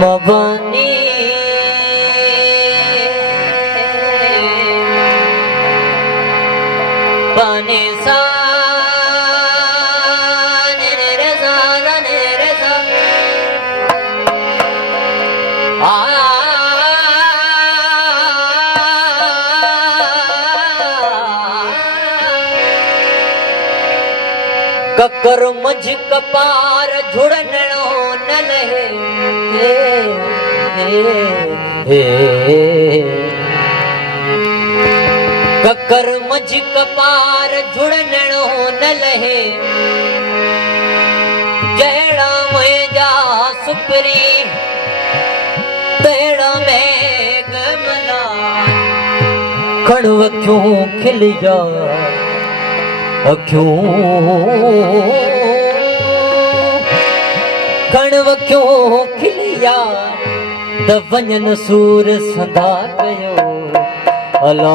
मवानी पाने सा रे सा रे सा ककर मझ कपार झुड़नो न रहे ककर मझ कपार झुड़नो न लहे जड़ा मुझा सुपरी तेड़ा में गमला कणव क्यों खिल जा क्यों कणव क्यों खिलिया त वञन सूर संधा कयो अला